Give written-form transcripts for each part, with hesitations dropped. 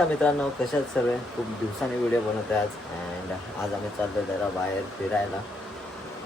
नमस्कार मित्रांनो, कशा आहेत सर्व? खूप दिवसांनी व्हिडिओ बनवतो आज. अँड आज आम्ही चाललो जरा बाहेर फिरायला.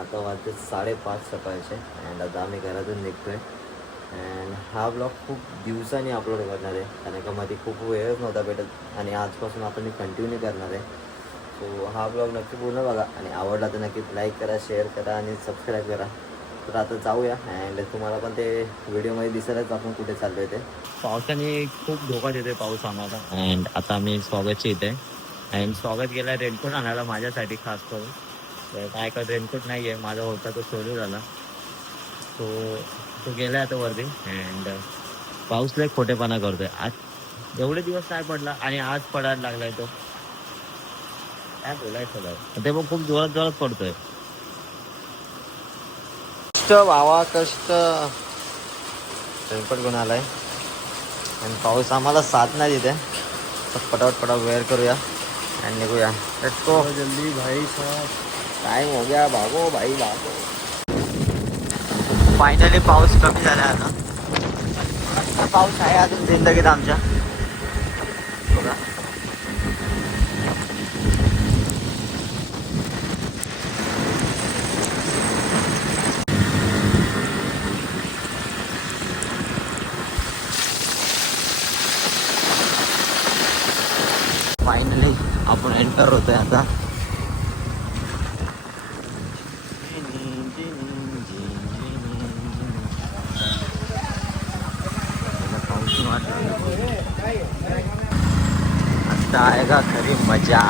आता वाजते 5:30 सकाळचे अँड आता आम्ही घरातून निघतोय. अँड हा ब्लॉग खूप दिवसांनी अपलोड करणार आहे, कारण का मध्ये खूप वेळच नव्हता भेटत आणि आजपासून आपण मी कंटिन्यू करणार आहे. सो हा ब्लॉग नक्की पूर्ण बघा आणि आवडला तर नक्कीच लाईक करा, शेअर करा आणि सबस्क्राईब करा. तर आता जाऊया अँड तुम्हाला पण ते व्हिडिओमध्ये दिसेलच आपण कुठे चाललो आहे ते. पावसाने खूप धोका देतोय पाऊस आम्हाला. अँड आता मी स्वागतची इथे अँड स्वागत केला रेनकोट आणायला माझ्यासाठी खास करून. तर काय का रेनकोट नाही आहे माझा, होता तो सोडू झाला. तो गेला आता वरती अँड पाऊस लय खोटेपणा करतोय. आज एवढे दिवस नाही पडला आणि आज पडायला लागलाय तो. काय बोलायचं नाही, ते पण खूप जोरात जोरात पडतोय. कष्ट भावा कष्ट. रेनकोट घेऊन आलाय आणि पाऊस आम्हाला साथ नाही देते. तर पटापट वेअर करूया आणि निघूया. लेट्स गो जल्दी भाई साहब, टाइम हो गया, भागो भाई भागो. फायनली पाऊस कमी झाला. आता पाऊस आहे अजून जिंदगीत आमच्या. बघा फायनली आपण एंटर होतोय आता. आता आहे का खरी मजा.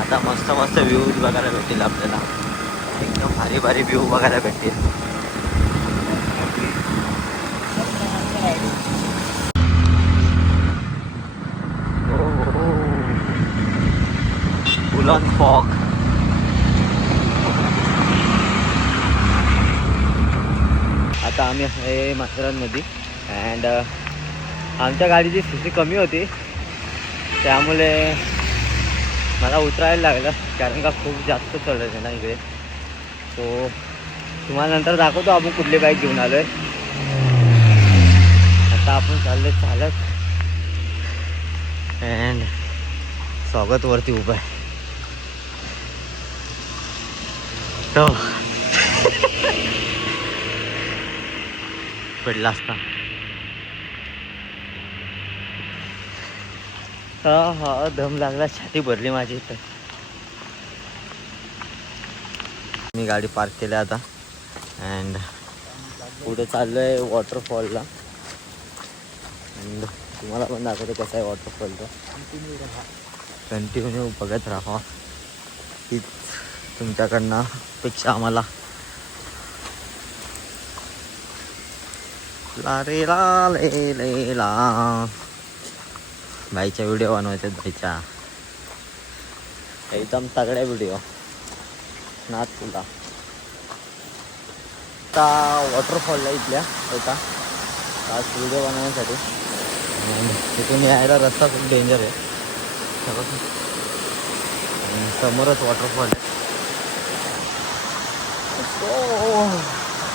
आता मस्त मस्त व्ह्यूज बघायला भेटतील आपल्याला. एकदम भारी भारी व्ह्यू बघायला भेटतील. उलन फॉग. आता आम्ही आहे माथेरानमध्ये अँड आमच्या गाडीची सीसी कमी होती, त्यामुळे मला उतरायला लागलं, कारण का खूप जास्त चढायचं ना इकडे. सो तुम्हाला नंतर दाखवतो आपण कुठली बाईक घेऊन आलो आहे. आता आपण चाललो चालत अँड स्वागतवरती उभं आहे. तो पडला असता. हा दम लागला, छाती भरली माझी इथं. मी गाडी पार्क केली आता अँड पुढे चाललो आहे वॉटरफॉलला. अँड तुम्हाला पण दाखवतो कसं आहे वॉटरफॉलचं. कंटिन्यू बघत राहा. हीच तुमच्याकडनं अपेक्षा आम्हाला. ला रे ला ले ले ला. बाईच्या व्हिडिओ बनवायचे बाईच्या एकदम तगड्या व्हिडिओ ना तुला. आता वॉटरफॉलला इथल्या होता आज व्हिडिओ बनवण्यासाठी. तिथून यायला रस्ता खूप डेंजर आहे. समोरच वॉटरफॉल आहे.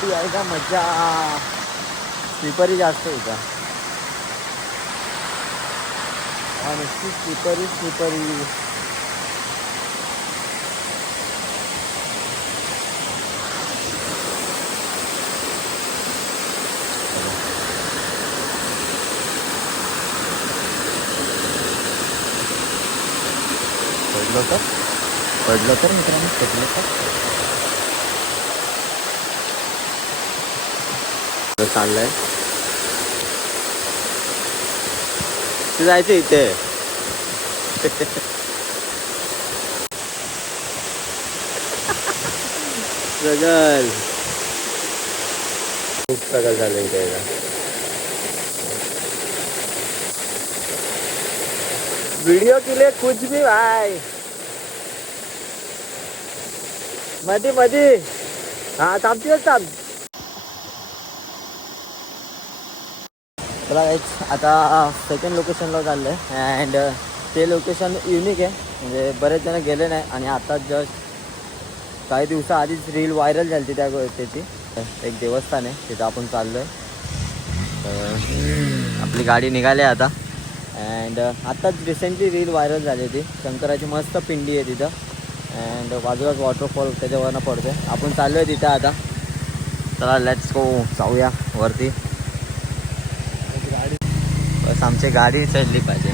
ती आहे का मजा. स्लीपरी जास्त होता आणि स्लीपरी पडलो तर मित्रांनो पडलो तर चाललंय ते जायचं इथे. स्ट्रगल खूप स्ट्रगल झालं इथे. वीडियो के लिए कुछ भी भाई. मधी हा थांबतीच थांब. चला आता सेकंड लोकेशनला चाललं आहे अँड ते लोकेशन युनिक आहे. म्हणजे बरेच जण गेले नाही आणि आता जस्ट काही दिवसाआधीच रील व्हायरल झाली त्याची. एक देवस्थान आहे तिथं आपण चाललो आहे. आपली गाडी निघाली आता अँड आत्ताच रिसेंटली रील व्हायरल झाली होती. शंकराची मस्त पिंडी आहे तिथं. अँड बाजूलाच वॉटरफॉल त्याच्यावरनं पडतो आहे. आपण चाललो आहे तिथं आता. चला लेट्स गो, जाऊया वरती. बस आमची गाडी चढली पाहिजे.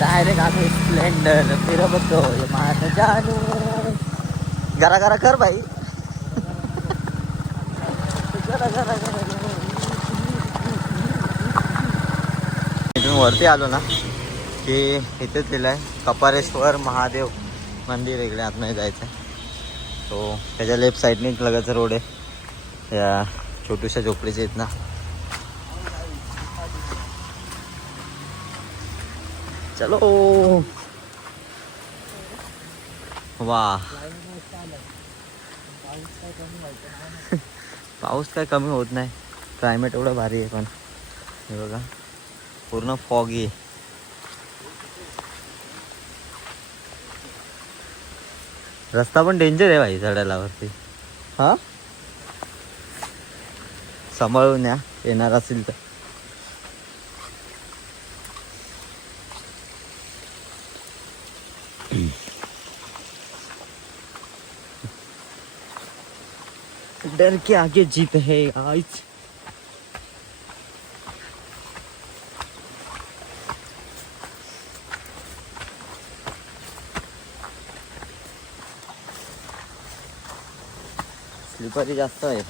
डायरेक्ट आम्ही स्प्लेंडर फिरवतो माझं जानू. घरा घरा कर भाई. इथून वरती आलो ना की इथे दिलं आहे कपारेश्वर महादेव मंदिर. इकडे आतमध्ये जायचं आहे. तो त्याच्या लेफ्ट साईडने लगायचा रोड आहे या छोट्याशा झोपडीच्या इथनं. चलो वा. पाऊस काय कमी होत नाही. क्लायमेट एवढं भारी आहे. पण हे बघा पूर्ण फॉगी. रस्ता पण डेंजर आहे भाई चढायला वरती. हा सांभाळून या येणार असेल तर. डर के आगे जीत है आज. स्लीपरी जास्त आहे.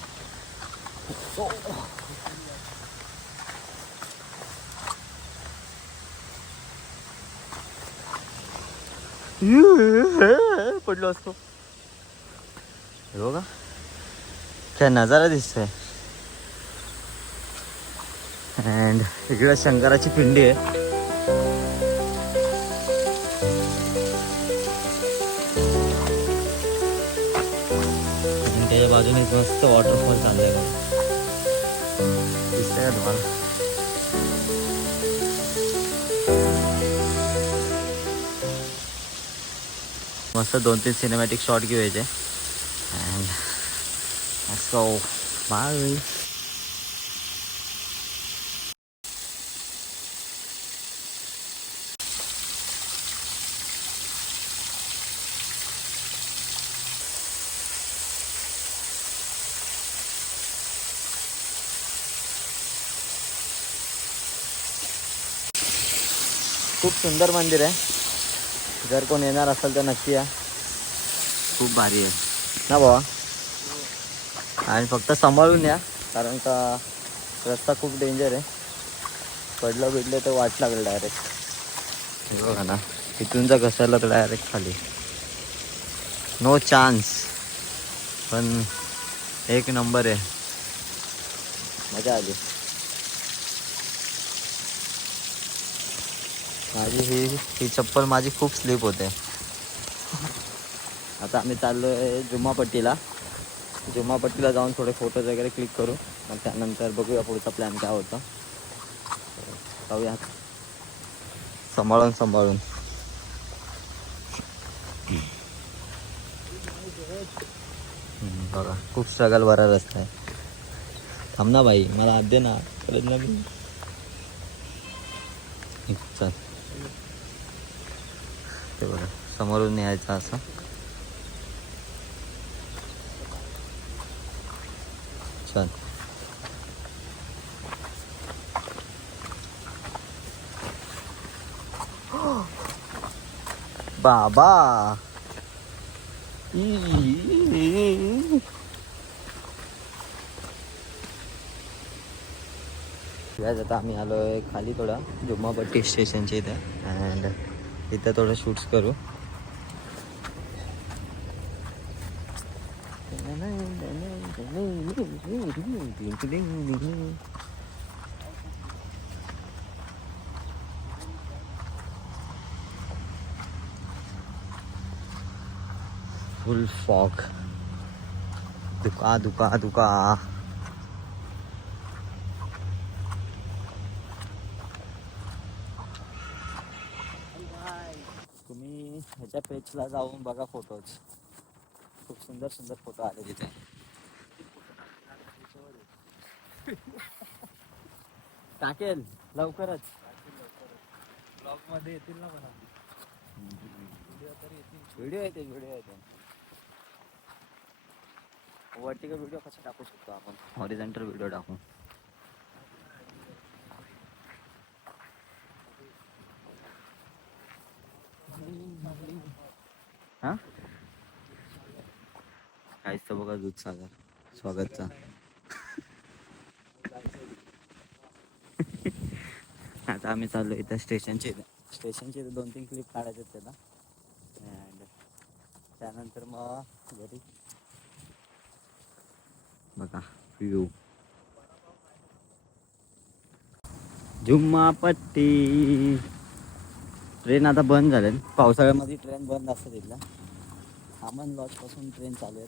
पडलो असतो. हे बघा काय नजारा दिसतोय. अँड इकडे शंकराची पिंडी आहे. आणि त्याच्या बाजूने मस्त वॉटरफॉल चाललाय बघा. दिसतंय का तुम्हाला? मस्त 2-3 सिनेमॅटिक शॉट घ्यायचे. And let's go bye. खूप सुंदर मंदिर आहे. जर कोण येणार असेल तर नक्की या. खूप भारी आहे ना बाबा. आणि फक्त सांभाळून या कारण का रस्ता खूप डेंजर आहे. पडलं बिडलं तर वाट लागेल डायरेक्ट. बघा ना इथून जर घसरलं तर डायरेक्ट खाली. No chance. पण एक नंबर आहे. मजा आली. माझी ही चप्पल माझी खूप स्लिप होते. आता आम्ही चाललो आहे जुमापट्टीला. जुमापट्टीला जाऊन थोडे फोटोज वगैरे क्लिक करू. मग त्यानंतर बघूया पुढचा प्लॅन काय होता. जाऊया सांभाळून सांभाळून. बघा खूप स्ट्रगल भरा रस्ता आहे. थांब ना भाई मला हात दे ना. चल ते बघा समोरून यायचं असं. चल बाबा. आता आम्ही आलो आहे खाली थोडा जुम्मापट्टी स्टेशनच्या इथे. अँड इथं थोडं शूट्स करू. फुल फॉग. दुका दुका दुका. तुम्ही ह्याच्या पेजला जाऊन बघा फोटोज. खूप सुंदर सुंदर फोटो आले तिथे. टाकेल लवकरच. ब्लॉग मध्ये येतील ना म्हणा. व्हिडिओ येते. वर्टिकल व्हिडिओ कसा टाकू शकतो आपण? हॉरिझॉन्टल व्हिडिओ टाकू. हा काहीच तर बघा दूधसागर स्वागतचा. आता आम्ही चाललो इथं स्टेशनचे 2-3 क्लिप काढायचे त्याला. अँड त्यानंतर मग घरी बघा व्ह्यू. जुम्मा पट्टी. ट्रेन आता बंद झाल्या. पावसाळ्यामध्ये ट्रेन बंद असते तिथला. आमन लॉज पासून ट्रेन चालू आहे.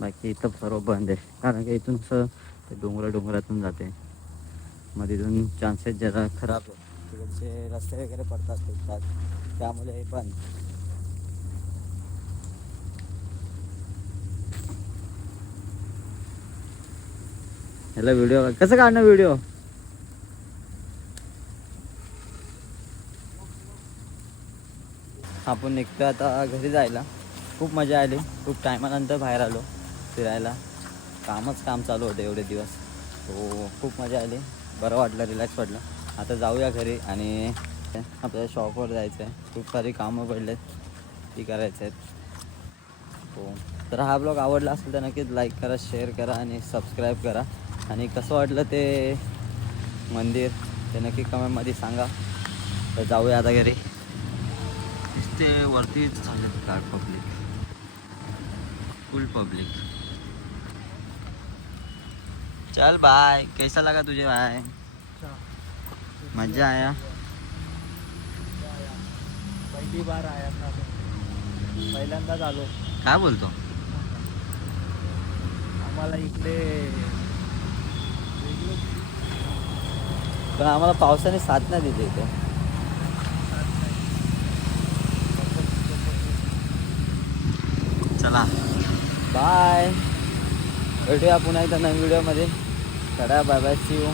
बाकी इथं सर्व बंद आहे कारण की इथून असं ते डोंगरातून जाते. मग तिथून चान्सेस जरा खराब आहे. तिकडचे रस्ते वगैरे पडतात फुटतात त्यामुळे हे बंद. ह्याला व्हिडिओ कसं काढणं व्हिडिओ? आपण निघतो आता घरी जायला. खूप मजा आली. खूप टायमानंतर बाहेर आलो फिरायला. काम चालू होतं एवढे दिवस. हो खूप मजा आली. बरं वाटलं, रिलॅक्स वाटलं. आता जाऊया घरी आणि आपल्याला शॉपवर जायचं आहे. खूप सारी कामं पडलेत ती करायचं आहेत. हो तर हा ब्लॉग आवडला असेल तर नक्कीच लाईक करा, शेअर करा आणि सबस्क्राईब करा. आणि कसं वाटलं ते मंदिर ते नक्की कमेंटमध्ये सांगा. तर जाऊया आता घरी. ते वरतीच झाले गार्ड पब्लिक, फुल पब्लिक. चल बाय. कैसा लगा तुझे भाई? मजा आया? पहिली बार आया था. पहिल्यांदाच आलो. काय बोलतो? आम्हाला इकडे पण आम्हाला पावसाने साथ नाही दिली इथे. चला बाय. भेटूया पुन्हा एकदा नवीन व्हिडिओमध्ये. चढा बाय बाय. C you.